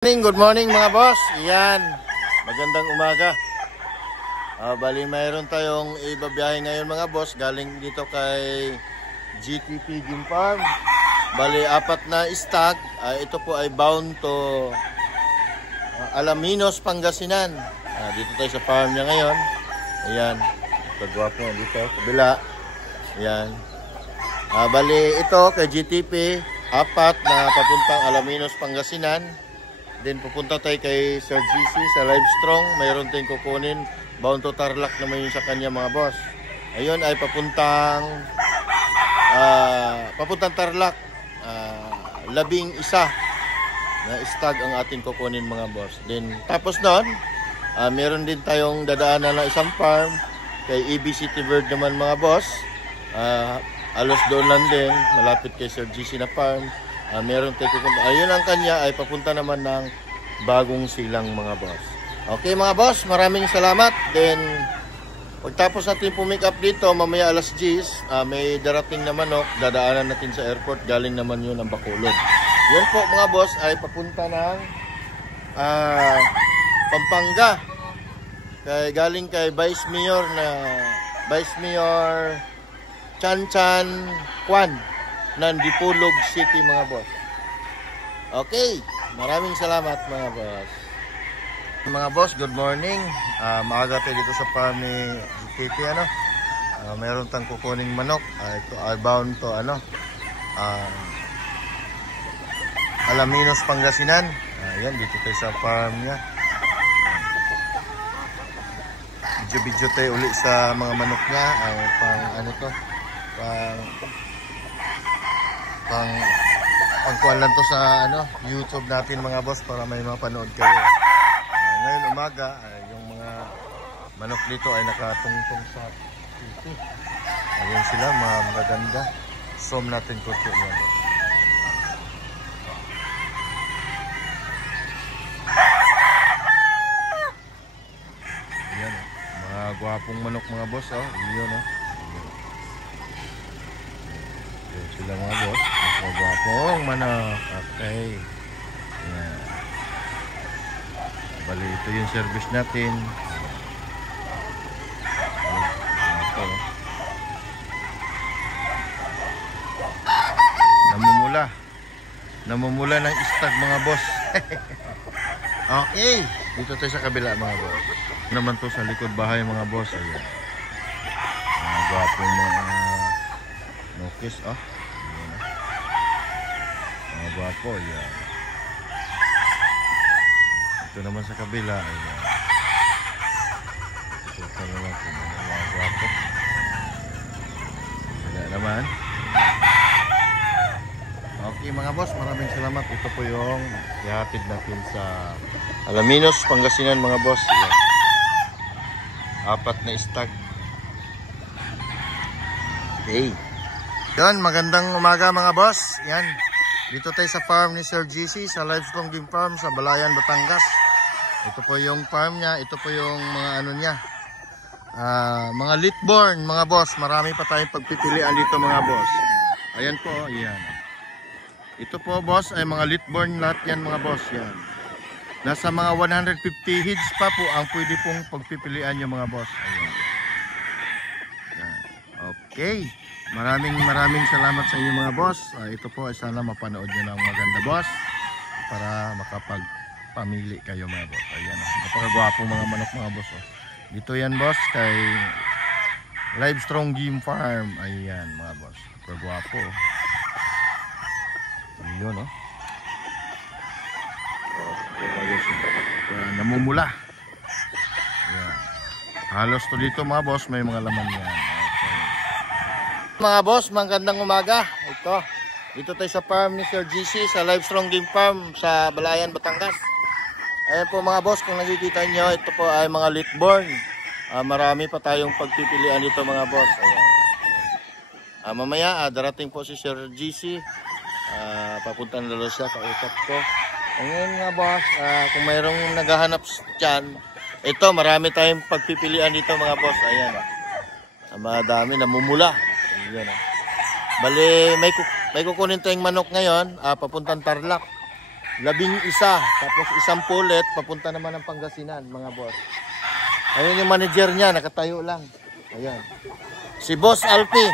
Good morning mga boss. Yan. Magandang umaga. Bali mayroon tayong ibabiyahe ngayon mga boss. Galing dito kay GTP Game Farm. Bali 4 na stag. Ito po ay bound to Alaminos, Pangasinan. Dito tayo sa farm niya ngayon. Ayan. Pagwapo dito. Kabila. Ayan. Bali ito kay GTP. 4 na papuntang Alaminos, Pangasinan. Then pupunta tayo kay Sir GC sa Livestrong. Mayroon tayong kukunin. Bound to Tarlac naman yun sa kanya mga boss. Ayun ay papuntang Tarlac. 11 na stag ang ating kukunin mga boss. Then tapos doon, meron din tayong dadaanan ng isang farm kay EB City Bird naman mga boss. Alos doon lang din, malapit kay Sir GC na farm. Meron tayo pupunta. Ayun ang kanya ay papunta naman ng Bagong Silang mga boss. Okay mga boss, maraming salamat. Then pagtapos natin pumick up dito mamaya alas 10, may darating na manok. Dadaanan natin sa airport. Galing naman yun ang Bacolod. Yan po mga boss ay papunta ng Pampanga. Galing kay Vice Mayor Chan Kwan ng Dipolog City mga boss. Okay, maraming salamat mga boss. Mga boss, good morning. Maaga tayo dito sa farm ni GTP meron tang kukuning manok. Ito ay bound to Alaminos, Pangasinan. Yan, dito tayo sa farm niya. Video tayo uli sa mga manok niya. Pangkuhan lang to sa YouTube natin mga boss para may mapanood kayo. Ngayon umaga, yung mga manok dito ay nakatungtong sa titi. Ayun sila, mga maganda. Zoom natin ko mga boss. Ayan, mga gwapong manok mga boss. Yun sila mga boss. Magwapong manok. Okay. Yan. Bali ito yung service natin. Ito. Namumula ng istag mga boss. Okay. Dito tayo sa kabila mga boss. Naman to sa likod bahay mga boss. Ayan. Magwapong mga nokis. Gwapo, yan. Ito naman sa kabila, ayan. Ito naman po, mga gwapo. Kaya naman. Okay mga boss, maraming salamat. Ito po yung ihatid natin sa Alaminos, Pangasinan mga boss. Yan. 4 na stag. Okay. Yan, magandang umaga mga boss. Yan. Dito tayo sa farm ni Sir GC sa Livestrong Game Farm sa Balayan, Batangas. Ito po yung farm niya. Ito po yung mga niya. Mga litborn mga boss. Marami pa tayong pagpipilian dito mga boss. Ayan po, ayan. Ito po boss ay mga litborn lahat yan mga boss. Yan. Nasa mga 150 heads pa po ang pwede pong pagpipilian yung mga boss. Ayan. Yan. Okay. Maraming salamat sa inyo mga boss. Ito po ay sana mapanood nyo ng maganda boss para makapagpamili kayo mga boss. Ayan, napakagwapong mga manok mga boss. Dito yan boss kay Livestrong Game Farm. Ayan mga boss, napakagwapo. Yun namumula. Ayan. Halos to dito mga boss may mga laman yan. Mga boss, magandang umaga. Dito tayo sa farm ni Sir GC sa Livestrong Game Farm sa Balayan, Batangas. Ayan po mga boss, kung nakikita nyo, ito po ay mga litborn. Marami pa tayong pagpipilian dito mga boss. Ayan. Mamaya, darating po si Sir GC. Papunta na lalo siya, kausap ko. Ngayon nga boss, kung mayroong naghahanap dyan, ito, marami tayong pagpipilian dito mga boss. Ayan. Madami, namumula. Yan. Bali, may kukunin tayong manok ngayon, papuntang Tarlac. 11. Tapos isang pulet, papunta naman ng Pangasinan, mga boss. Ayun yung manager niya, nakatayo lang. Ayan. Si Boss Alpi.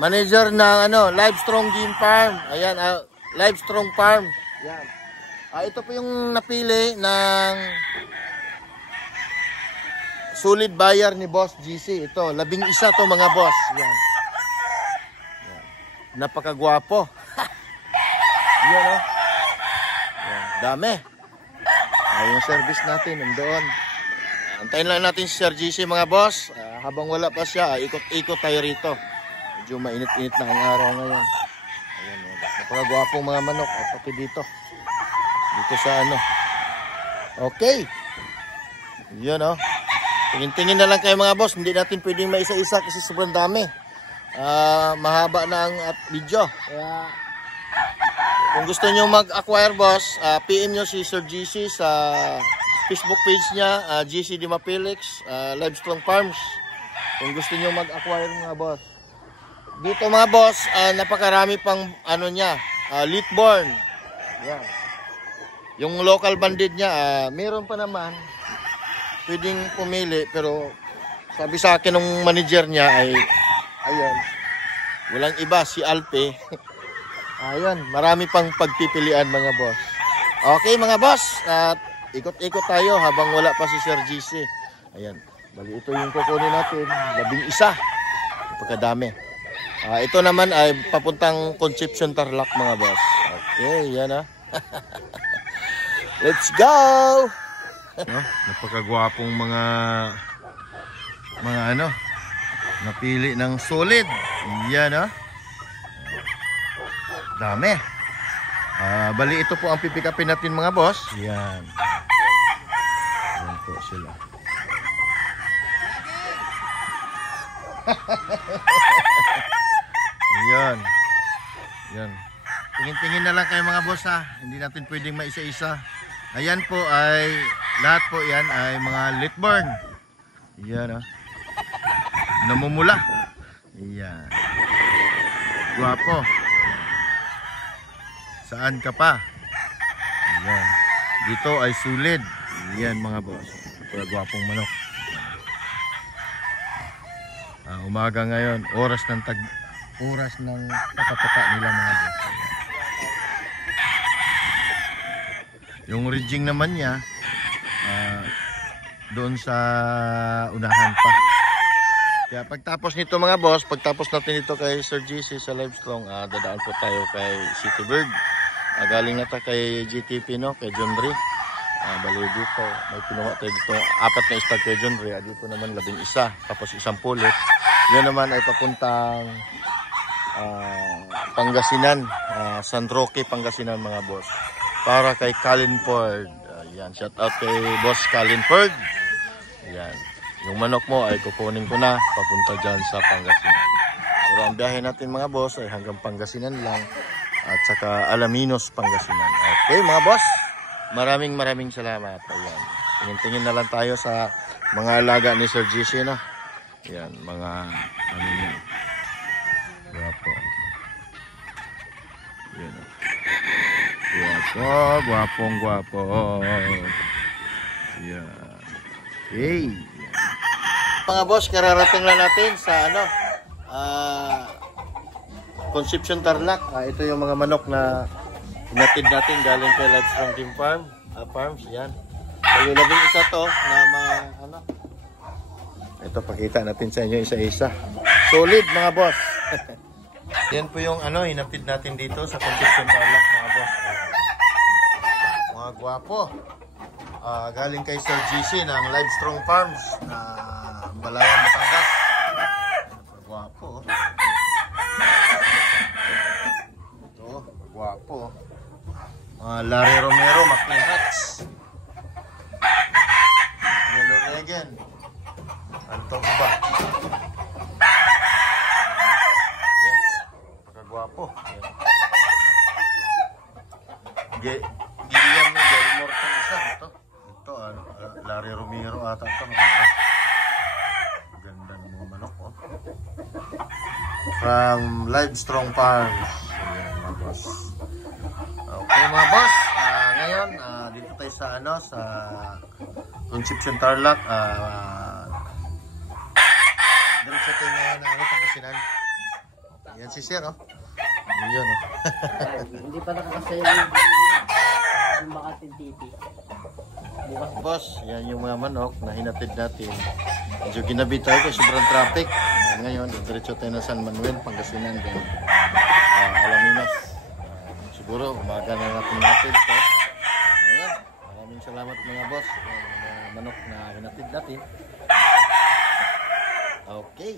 Manager ng Livestrong Game Farm. Ayan, Livestrong Farm. Ayan. Ito po yung napili ng solid buyer ni Boss GC. Ito, 11 to mga boss. Yan. Yan. Napakagwapo. Yan o. Yan. Dami. Yung service natin, nandoon. Antayin lang natin si Sir GC mga boss. Habang wala pa siya, ikot-ikot tayo rito. Medyo mainit-init na ang araw ngayon. Ayan, napakagwapong mga manok. Pati dito. Dito sa Okay. Yan o. Tingin-tingin na lang kayo mga boss. Hindi natin pwedeng maisa-isa kasi sobrang dami. Mahaba na ang video. Kaya, kung gusto nyo mag-acquire boss, PM nyo si Sir GC sa Facebook page niya, GC Dimapilix, Livestrong Farms. Kung gusto nyo mag-acquire mga boss. Dito mga boss, napakarami pang Litborn. Yan. Yung local banded niya, meron pa naman. Pwedeng pumili, pero sabi sa akin ng manager niya ay ayan, walang iba, si Alpe. Ayan, marami pang pagpipilian mga boss. Okay mga boss, at ikot-ikot tayo habang wala pa si Sir GC. Ayan, bali ito yung kukunin natin, 11. Pagkadami. Ito naman ay papuntang Concepcion Tarlac mga boss. Okay, yan Let's go! Napakagwapong mga napili ng solid. Yan dami. Bali ito po ang pipikapin natin mga boss. Yan. Yan po sila. Yan. Yan. Tingin-tingin na lang kayo mga boss Hindi natin pwedeng maisa-isa. Ayan po ay lahat po yan ay mga Litborn. Yan namumula. Yan. Guwapo. Saan ka pa? Yan. Dito ay sulid. Yan mga boss. Guwapong manok. Umaga ngayon, oras ng patapata nila mga boss. Yung ridging naman niya doon sa unahan pa. Kaya pagtapos nito mga boss, pagtapos natin ito kay Sir GC sa Livestrong, dadaan po tayo kay City Bird. Galing na tayo kay GTP kay John Ray. Bali dito, may pinuha tayo dito, 4 na stag kay John Ray. Dito naman 11, tapos isang pulit. Yan naman ay papuntang Pangasinan, San Roque, Pangasinan mga boss. Para kay Colin Ford. Yan, shout out kay Boss Colin Ford. Yan. Yung manok mo ay kukunin ko na papunta dyan sa Pangasinan. Pero ang biyahe natin mga boss ay hanggang Pangasinan lang at saka Alaminos, Pangasinan. Okay mga boss, maraming salamat. Ayan. Tingin-tingin na lang tayo sa mga alaga ni Sir GC Yan, mga niya. Guwapo. Yan Guwapo. Yan. Hey. Mga boss, kararating lang natin sa Concepcion Tarlac. Ito yung mga manok na pinatid natin galing kay Livestrong Game Farms. Yan. So yung 11 to na mga ito, pakita natin sa inyo isa-isa. Solid mga boss. Yan po yung hinapid natin dito sa Concepcion Tarlac mga boss. Mga gwapo. Galing kay Sir GC ng Livestrong Farms na Balayan, Batangas. Gwapo. Ito, gwapo. Larry Romero, McLean Hats. Yellow Legend. Antong ba? Pagkagwapo. Gilliam na Delmore itong isa. Ito, Larry Romero ata ito. Ganda ng mga manok from Livestrong Farms. Ayan mga boss. Okay mga boss. dito tayo sa Concepcion Tarlac. Diretso tayo ngayon ng Pangasinan. Yan si Sir, oh. Yun, oh. Hindi pa nakakasaya yung Makati TV. Bukas. Boss, yan yung mga manok na hinatid natin. Medyo ginabi tayo kasi sobrang traffic. Ngayon, diretso tayo na San Manuel, Pangasinan. Then, Alaminos. Siguro, umaga na natin natin. So, ngayon, maraming salamat mga boss. Yung manok na hinatid natin. Okay.